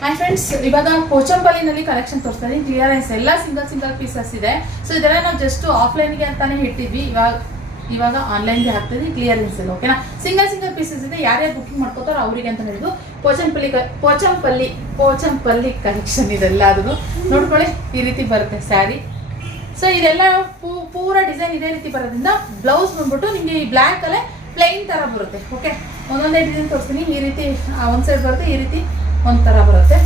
Hi friends, ಇವಾಗ ಪೋಚಂಪಲ್ಲಿನಲ್ಲಿ collection ತೋರಿಸ್ತಾ ಇದೀನಿ. ಕ್ಲಿಯರೆನ್ಸ್ ಎಲ್ಲ ಸಿಂಗಲ್ ಪೀಸಸ್ ಇದೆ. ಸೊ ಇದೆಲ್ಲ ನಾವು ಜಸ್ಟ್ ಆಫ್ಲೈನ್ಗೆ ಅಂತಾನೆ ಇಟ್ಟಿದ್ವಿ. ಇವಾಗ ಆನ್ಲೈನ್ಗೆ ಹಾಕ್ತಿದ್ವಿ ಕ್ಲಿಯರೆನ್ಸ್ ಎಲ್ಲ. ಓಕೆನಾ? ಸಿಂಗಲ್ ಪೀಸಸ್ ಇದೆ. ಯಾರ್ಯಾರು ಬುಕಿಂಗ್ ಮಾಡ್ಕೋತಾರೋ ಅವರಿಗೆ ಅಂತ ಹೇಳಿದ್ದು ಪೋಚಂಪಲ್ಲಿ ಕಲೆಕ್ಷನ್ ಇದೆಲ್ಲ. ಅದನ್ನು ನೋಡ್ಕೊಳ್ಳಿ, ಈ ರೀತಿ ಬರುತ್ತೆ ಸ್ಯಾರಿ. ಸೊ ಇದೆಲ್ಲ ಪೂರಾ ಡಿಸೈನ್ ಇದೇ ರೀತಿ ಬರೋದ್ರಿಂದ ಬ್ಲೌಸ್ ಬಂದ್ಬಿಟ್ಟು ನಿಮಗೆ ಈ ಬ್ಲ್ಯಾಕ್ ಅಲ್ಲೇ ಪ್ಲೈನ್ ತರ ಬರುತ್ತೆ. ಓಕೆ, ಒಂದೊಂದೇ ಡಿಸೈನ್ ತೋರಿಸ್ತೀನಿ. ಈ ರೀತಿ ಒಂದ್ ಸೈಡ್ ಬರುತ್ತೆ, ಈ ರೀತಿ ಒಂಥರ ಬರುತ್ತೆ.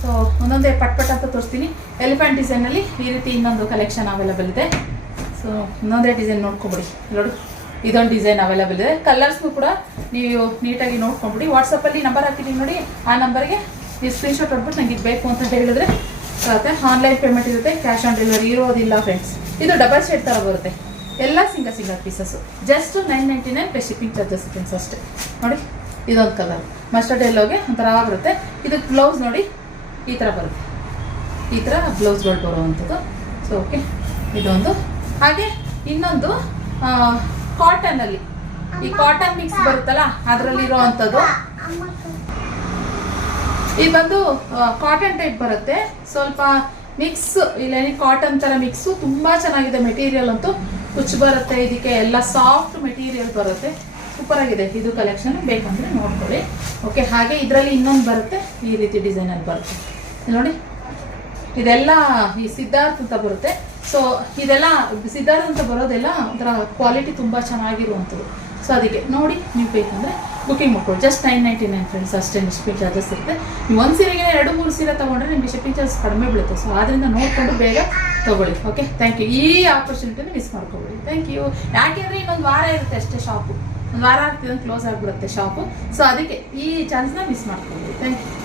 ಸೊ ಒಂದೊಂದೇ ಪಟ್ ಅಂತ ತೋರಿಸ್ತೀನಿ. ಎಲಿಫೆಂಟ್ ಡಿಸೈನಲ್ಲಿ ಈ ರೀತಿ ಇನ್ನೊಂದು ಕಲೆಕ್ಷನ್ ಅವೈಲೇಬಲ್ ಇದೆ. ಸೊ ಇನ್ನೊಂದೇ ಡಿಸೈನ್ ನೋಡ್ಕೊಬಿಡಿ. ನೋಡಿ, ಇದೊಂದು ಡಿಸೈನ್ ಅವೈಲೇಬಲ್ ಇದೆ. ಕಲರ್ಸ್ನು ಕೂಡ ನೀವು ನೀಟಾಗಿ ನೋಡ್ಕೊಂಬಿಡಿ. ವಾಟ್ಸಪ್ಪಲ್ಲಿ ನಂಬರ್ ಹಾಕಿದ್ದೀನಿ ನೋಡಿ, ಆ ನಂಬರ್ಗೆ ನೀವು ಸ್ಕ್ರೀನ್ಶಾಟ್ ಹೊಡ್ಬಿಟ್ಟು ನಂಗೆ ಇದು ಬೇಕು ಅಂತ ಹೇಳಿದ್ರೆ ಸಾಕು. ಆನ್ಲೈನ್ ಪೇಮೆಂಟ್ ಇರುತ್ತೆ, ಕ್ಯಾಶ್ ಆನ್ ಡೆಲಿವರಿ ಇರೋದಿಲ್ಲ ಫ್ರೆಂಡ್ಸ್. ಇದು ಡಬಲ್ ಶೇಡ್ ಥರ ಬರುತ್ತೆ. ಎಲ್ಲ single pieces. Just 999 plus shipping charges friends ಅಷ್ಟೇ. ನೋಡಿ, ಇದೊಂದು ಕಲರ್ ಮಸ್ಟರ್ಡ್ ಎಲ್ಲೋಗೆ ಒಂಥರ ಬರುತ್ತೆ. ಇದು ಬ್ಲೌಸ್ ನೋಡಿ, ಈ ಥರ ಬರುತ್ತೆ. ಈ ಥರ ಬ್ಲೌಸ್ಗಳು ಬರುವಂಥದ್ದು. ಸೊ ಓಕೆ, ಇದೊಂದು. ಹಾಗೆ ಇನ್ನೊಂದು ಕಾಟನಲ್ಲಿ, ಈ ಕಾಟನ್ ಮಿಕ್ಸ್ ಬರುತ್ತಲ್ಲ ಅದರಲ್ಲಿ ಇರೋವಂಥದ್ದು. ಇದು ಬಂದು ಕಾಟನ್ ಟೈಪ್ ಬರುತ್ತೆ. ಸ್ವಲ್ಪ ಮಿಕ್ಸ್ ಇಲ್ಲ, ಕಾಟನ್ ಥರ ಮಿಕ್ಸು. ತುಂಬ ಚೆನ್ನಾಗಿದೆ ಮೆಟೀರಿಯಲ್ ಅಂತೂ. ಕುಚ್ಚು ಬರುತ್ತೆ ಇದಕ್ಕೆ, ಎಲ್ಲ ಸಾಫ್ಟ್ ಮೆಟೀರಿಯಲ್ ಬರುತ್ತೆ. ಸೂಪರ್ ಆಗಿದೆ ಇದು ಕಲೆಕ್ಷನ್. ಬೇಕಂದ್ರೆ ನೋಡ್ಕೊಳ್ಳಿ. ಓಕೆ, ಹಾಗೆ ಇದರಲ್ಲಿ ಇನ್ನೊಂದು ಬರುತ್ತೆ, ಈ ರೀತಿ ಡಿಸೈನಲ್ಲಿ ಬರುತ್ತೆ ನೋಡಿ. ಇದೆಲ್ಲ ಈ ಸಿದ್ಧಾರ್ಥ ಅಂತ ಬರುತ್ತೆ. ಸೊ ಇದೆಲ್ಲ ಸಿದ್ಧಾರ್ಥ ಅಂತ ಬರೋದೆಲ್ಲ ಒಂಥರ ಕ್ವಾಲಿಟಿ ತುಂಬ ಚೆನ್ನಾಗಿರುವಂಥದ್ದು. ಸೊ ಅದಕ್ಕೆ ನೋಡಿ, ನೀವು ಬೇಕಂದರೆ ಬುಕಿಂಗ್ ಮಾಡ್ಕೊಳ್ಳಿ. ಜಸ್ಟ್ 999 ಫ್ರೆಂಡ್ಸ್ ಅಷ್ಟೇ. ಶಿಪ್ಪಿಂಗ್ ಚಾರ್ಜಸ್ ಇರುತ್ತೆ. ನೀವು ಒಂದು ಸೀರೆಗೆ 2-3 ಸೀರೆ ತೊಗೊಂಡ್ರೆ ನಿಮಗೆ ಶಿಪ್ಪಿಂಗ್ ಚಾರ್ಜಸ್ ಕಡಿಮೆ ಬೀಳುತ್ತೆ. ಸೊ ಆದ್ದರಿಂದ ನೋಡಿಕೊಂಡು ಬೇಗ ತೊಗೊಳ್ಳಿ. Okay, thank you. ಈ ಆಪರ್ಚುನಿಟಿನ ಮಿಸ್ ಮಾಡ್ಕೊಬೇಡಿ. Thank you. ಯಾಕೆಂದರೆ ಇನ್ನೊಂದು ವಾರ ಇರುತ್ತೆ ಅಷ್ಟೇ ಶಾಪು. ಒಂದು ವಾರ ಆಗ್ತಿದ್ದಂಗೆ ಕ್ಲೋಸ್ ಆಗಿಬಿಡುತ್ತೆ ಶಾಪು. ಸೊ ಅದಕ್ಕೆ ಈ ಚಾನ್ಸ್ನ ಮಿಸ್ ಮಾಡ್ಕೊಬೇಡಿ. Thank you.